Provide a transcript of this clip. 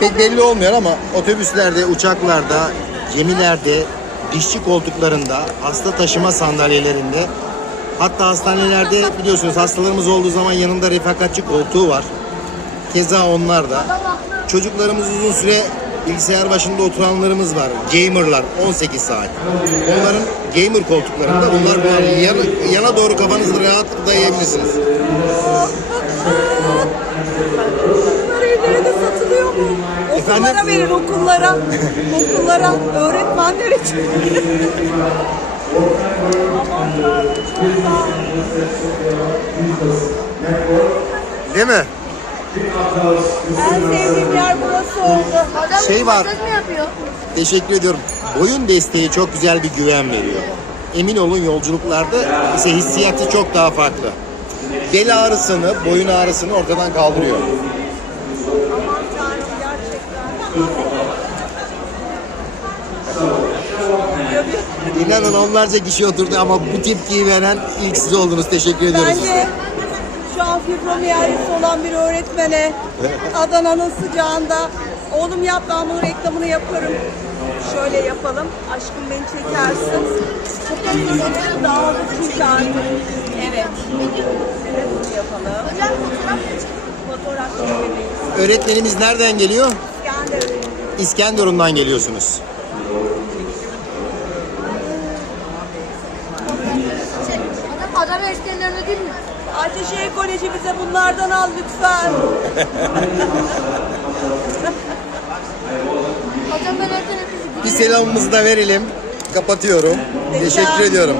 Pek belli olmuyor ama otobüslerde, uçaklarda, gemilerde, dişçi koltuklarında, hasta taşıma sandalyelerinde hatta hastanelerde biliyorsunuz hastalarımız olduğu zaman yanında refakatçi koltuğu var. Keza onlar da. Çocuklarımız uzun süre bilgisayar başında oturanlarımız var. Gamerlar 18 saat. Onların gamer koltuklarında bunlar var. Yana, yana doğru kafanızı rahatlıkla dayayabilirsiniz. Okullara Efendim? verin okullara. okullara, öğretmenler için. Değil mi? En sevdiğim yer burası oldu. Şey var. Mı yapıyor? Teşekkür ediyorum. Boyun desteği çok güzel bir güven veriyor. Emin olun yolculuklarda ise hissiyatı çok daha farklı. Bel ağrısını, boyun ağrısını ortadan kaldırıyor. İnanın onlarca kişi oturdu ama bu tepkiyi veren ilk siz oldunuz. Teşekkür ediyoruz Bence size. şu an fibromiyalgisi olan bir öğretmene Adana'nın sıcağında oğlum yap ben bunun reklamını yaparım. Şöyle yapalım. Aşkım beni çekersin. Çok hızlı dağıldı çünkü artık. Evet. Evet bunu yapalım. Fotoğraf çekemeyiz. Öğretmenimiz nereden geliyor? İskender. İskenderun'dan geliyorsunuz. Şey, adam Adana İskenderun'da değil mi? Ateşehir Koleji bize bunlardan al lütfen. Hocam ben öğretmenim. Bir selamımızı da verelim. Kapatıyorum. Teşekkür ediyorum.